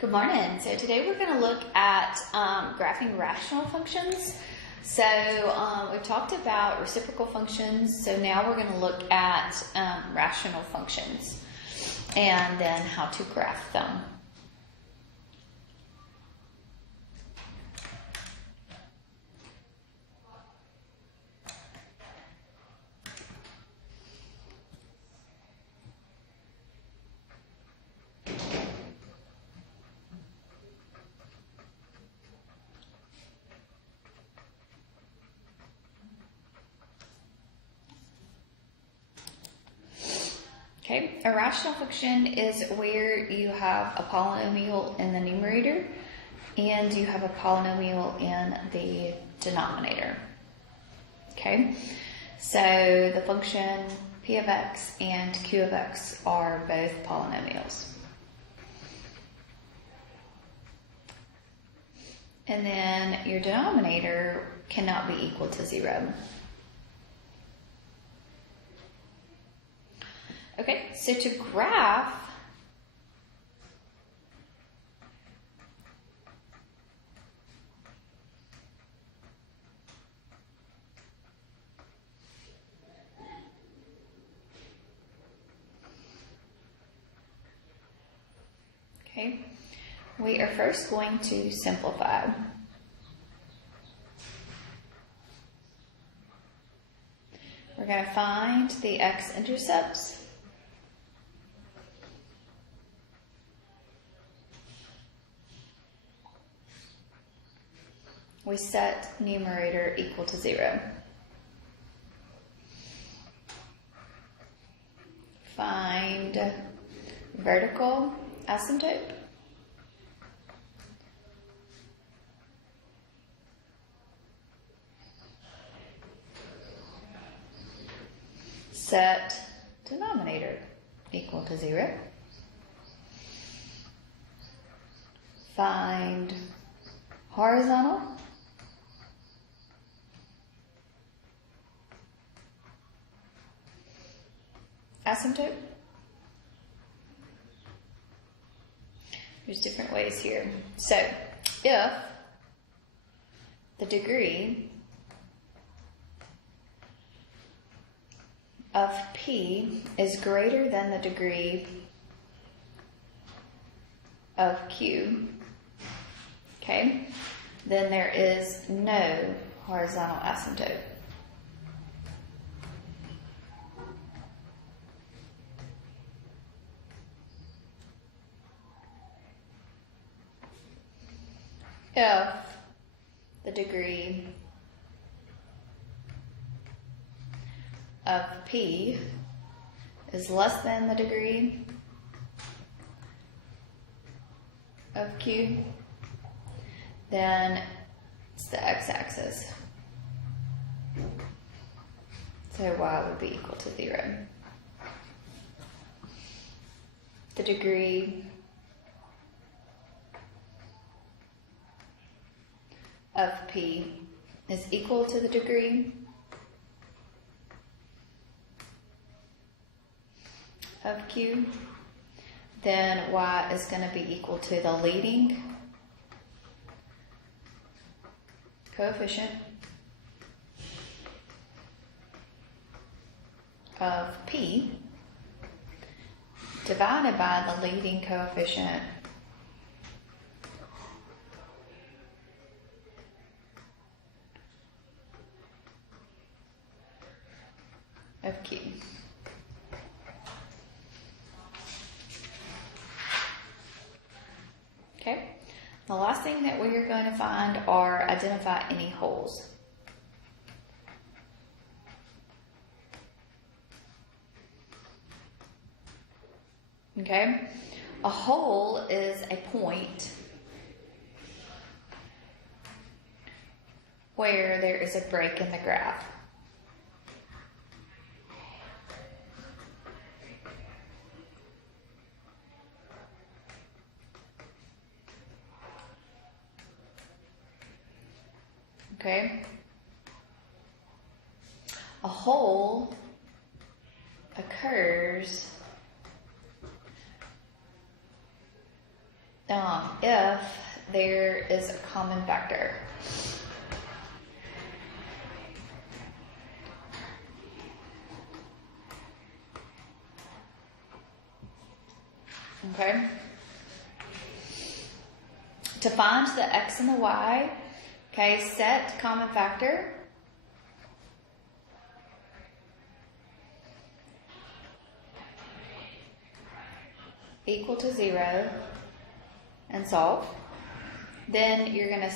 Good morning. So today we're going to look at graphing rational functions. So we've talked about reciprocal functions. So now we're going to look at rational functions and then how to graph them. Okay, a rational function is where you have a polynomial in the numerator and you have a polynomial in the denominator. Okay, so the function p of x and q of x are both polynomials. And then your denominator cannot be equal to 0. Okay, so to graph, okay, we are first going to simplify. We're going to find the X intercepts. We set numerator equal to 0. Find vertical asymptote. Set denominator equal to 0. Find horizontal. Asymptote. There's different ways here. So, if the degree of P is greater than the degree of Q, okay, then there is no horizontal asymptote. If the degree of P is less than the degree of Q, then it's the x-axis. So y would be equal to 0. The degree of P is equal to the degree of Q, then y is going to be equal to the leading coefficient of P divided by the leading coefficient of Q. Okay, the last thing that we are going to find are identify any holes. Okay, a hole is a point where there is a break in the graph. Okay, a hole occurs if there is a common factor. Okay? To find the x and the y, okay, set common factor. Equal to 0 and solve. Then you're going to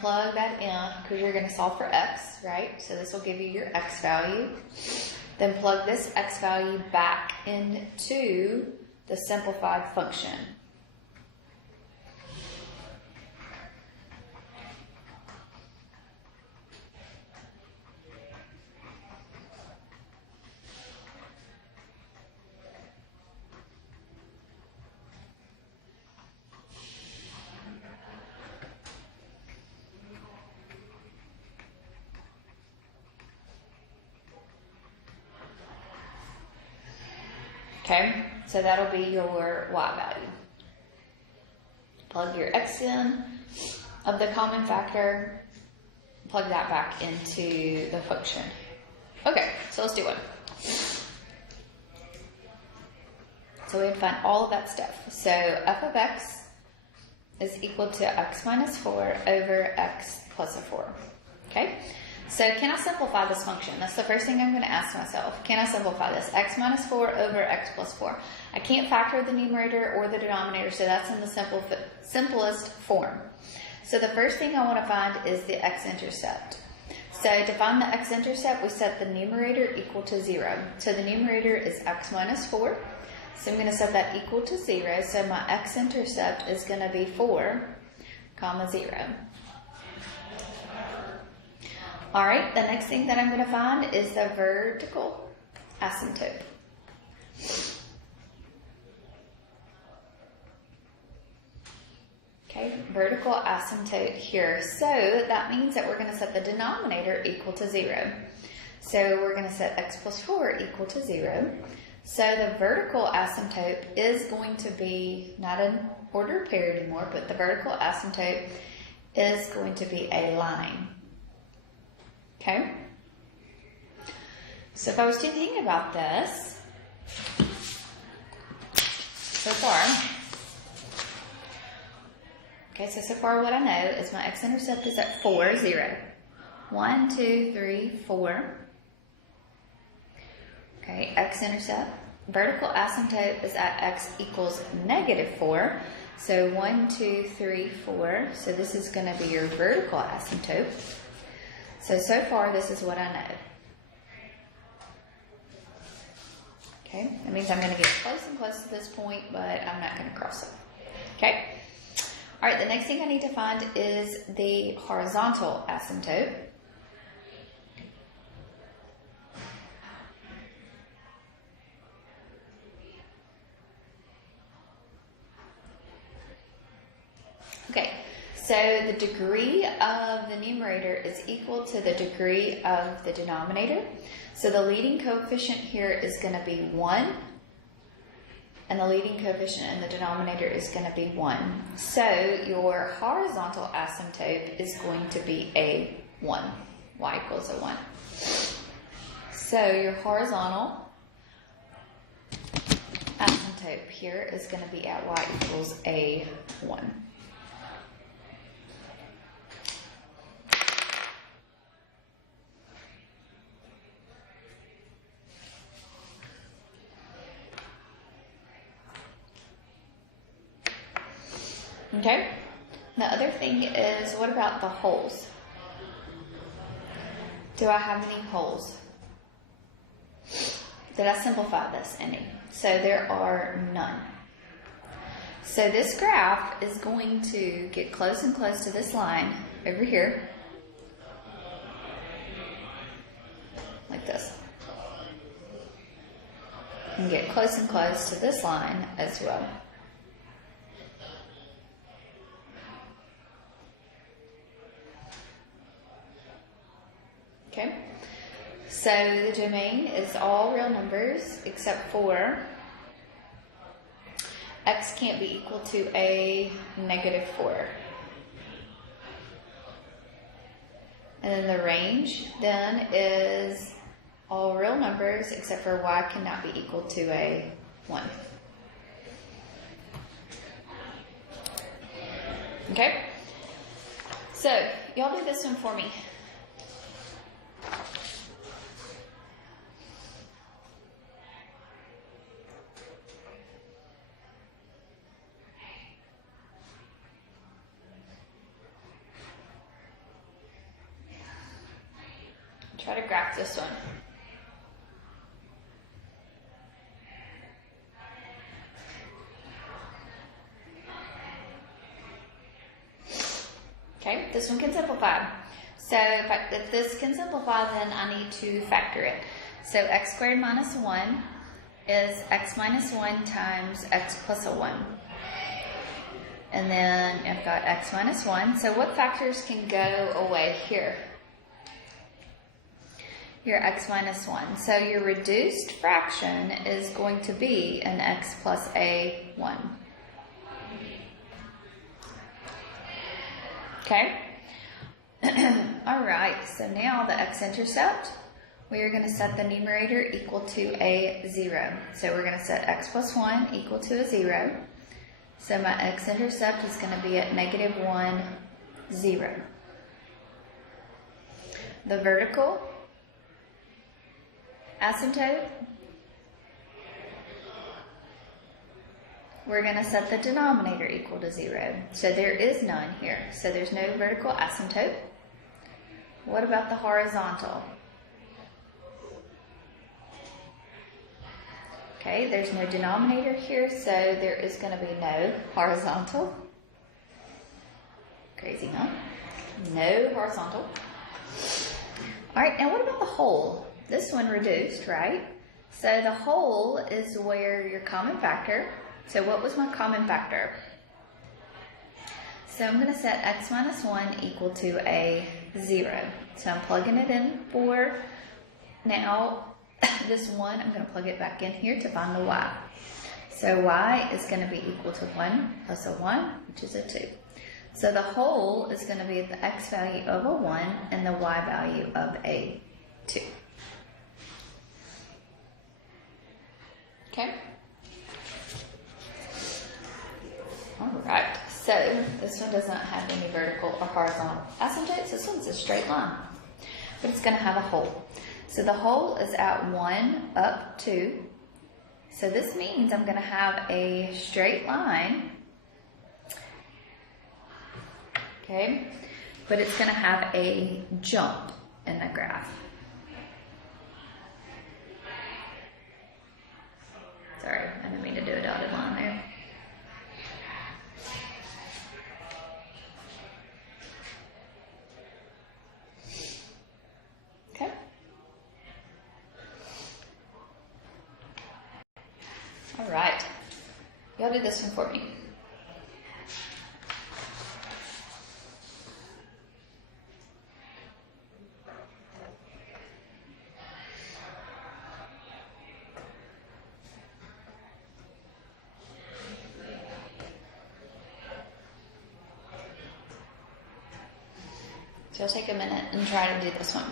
plug that in because you're going to solve for x, right? So this will give you your x value. Then plug this x value back into the simplified function. Okay, so that'll be your y value. Plug your x in of the common factor, plug that back into the function. Okay, so let's do it. So we have to find all of that stuff. So f of x is equal to x minus 4 over x plus a 4. Okay? So can I simplify this function? That's the first thing I'm going to ask myself. Can I simplify this? X minus 4 over x plus 4. I can't factor the numerator or the denominator, so that's in the simplest form. So the first thing I want to find is the x-intercept. So to find the x-intercept, we set the numerator equal to 0. So the numerator is x minus 4. So I'm going to set that equal to 0. So my x-intercept is going to be 4, 0. All right, the next thing that I'm going to find is the vertical asymptote. Okay, vertical asymptote here. So that means that we're going to set the denominator equal to 0. So we're going to set x plus 4 equal to 0. So the vertical asymptote is going to be not an ordered pair anymore, but the vertical asymptote is going to be a line. Okay? So if I was to think about this, so far what I know is my x-intercept is at 4, 0. 1, 2, 3, 4. Okay, x-intercept. Vertical asymptote is at x equals negative 4. So 1, 2, 3, 4. So this is going to be your vertical asymptote. So far, this is what I know. Okay, that means I'm going to get close and close to this point, but I'm not going to cross it. Okay? All right, the next thing I need to find is the horizontal asymptote. Okay. So the degree of the numerator is equal to the degree of the denominator. So the leading coefficient here is going to be 1, and the leading coefficient in the denominator is going to be 1. So your horizontal asymptote is going to be a 1. Y equals a 1. So your horizontal asymptote here is going to be at y equals a 1. Okay, the other thing is, what about the holes? Do I have any holes? Did I simplify this any? So there are none. So this graph is going to get close and close to this line over here, like this. And get close and close to this line as well. Okay, so the domain is all real numbers except for x can't be equal to a -4. And then the range then is all real numbers except for y cannot be equal to a 1. Okay? So, y'all do this one for me. Try to graph this one. Okay, this one can simplify. So if this can simplify, then I need to factor it. So x squared minus 1 is x minus 1 times x plus a 1. And then I've got x minus 1. So what factors can go away here? Your x minus 1. So your reduced fraction is going to be an x plus a 1. Okay? Alright, so now the x-intercept, we are going to set the numerator equal to a 0. So we're going to set x plus 1 equal to a 0. So my x-intercept is going to be at -1, 0. The vertical asymptote, we're going to set the denominator equal to 0. So there is none here. So there's no vertical asymptote. What about the horizontal? Okay, there's no denominator here, so there is going to be no horizontal. Crazy, huh? No horizontal. All right, and what about the whole? This one reduced, right? So the whole is where your common factor. So what was my common factor? So I'm going to set x minus 1 equal to a 0. So I'm plugging it in for now. This 1, I'm going to plug it back in here to find the y. So y is going to be equal to 1 plus a 1, which is a 2. So the whole is going to be the x value of a 1 and the y value of a 2. Okay? Alright, so this one doesn't have any vertical or horizontal asymptotes. This one's a straight line, but it's going to have a hole. So the hole is at 1 up 2. So this means I'm going to have a straight line, okay, but it's going to have a jump in the graph. Sorry, I didn't mean to do a dotted line there. Okay. All right. Y'all do this one for me. So I'll take a minute and try to do this one.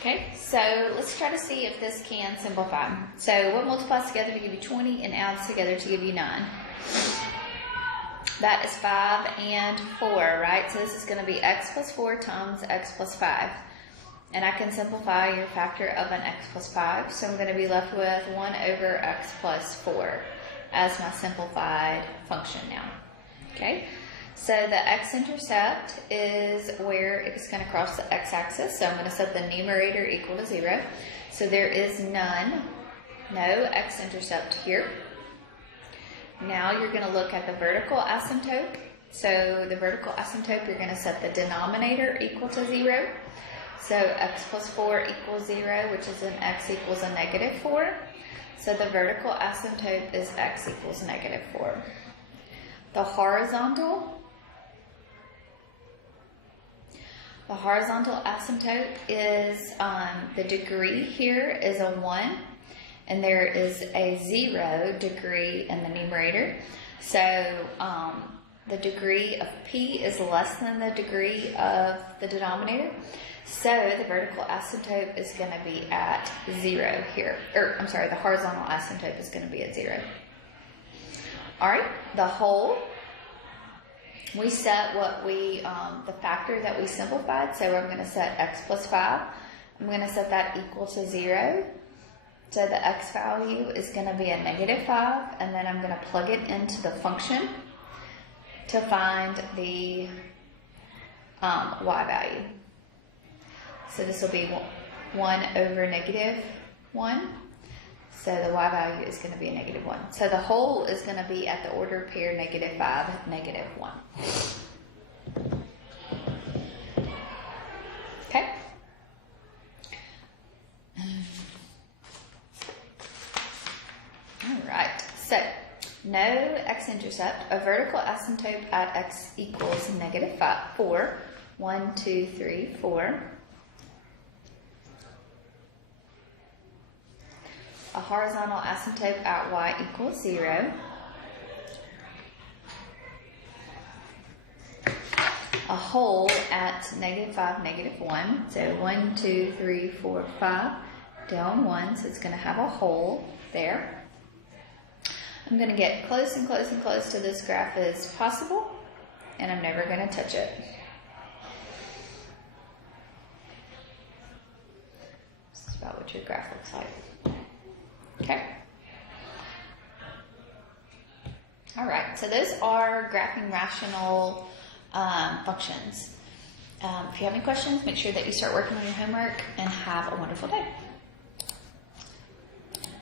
Okay, so let's try to see if this can simplify. So what multiplies together to give you 20 and adds together to give you 9? That is 5 and 4, right? So this is going to be x plus 4 times x plus 5. And I can simplify your factor of an x plus 5. So I'm going to be left with 1 over x plus 4 as my simplified function now. Okay? So the x-intercept is where it's going to cross the x-axis. So I'm going to set the numerator equal to 0. So there is no x-intercept here. Now you're going to look at the vertical asymptote. So the vertical asymptote, you're going to set the denominator equal to 0. So x plus 4 equals 0, which is an x equals a -4. So the vertical asymptote is x equals -4. The horizontal asymptote is, the degree here is a 1, and there is a 0 degree in the numerator. So the degree of p is less than the degree of the denominator. So the vertical asymptote is going to be at 0 here. Or, I'm sorry, the horizontal asymptote is going to be at 0. All right, the whole, we set what we, the factor that we simplified. So I'm going to set x plus 5. I'm going to set that equal to 0. So the x value is going to be a -5, and then I'm going to plug it into the function to find the y value. So this will be 1 over -1. So the y value is going to be a -1. So the whole is going to be at the order pair -5, -1. Okay? All right. So no X intercept, a vertical asymptote at x equals -4. 1, 2, 3, 4. A horizontal asymptote at y equals 0. A whole at -5, -1. So 1, 2, 3, 4, 5. Down 1, so it's going to have a hole there. I'm going to get close and close and close to this graph as possible, and I'm never going to touch it. This is about what your graph looks like. Okay. All right, so those are graphing rational functions. If you have any questions, make sure that you start working on your homework, and have a wonderful day.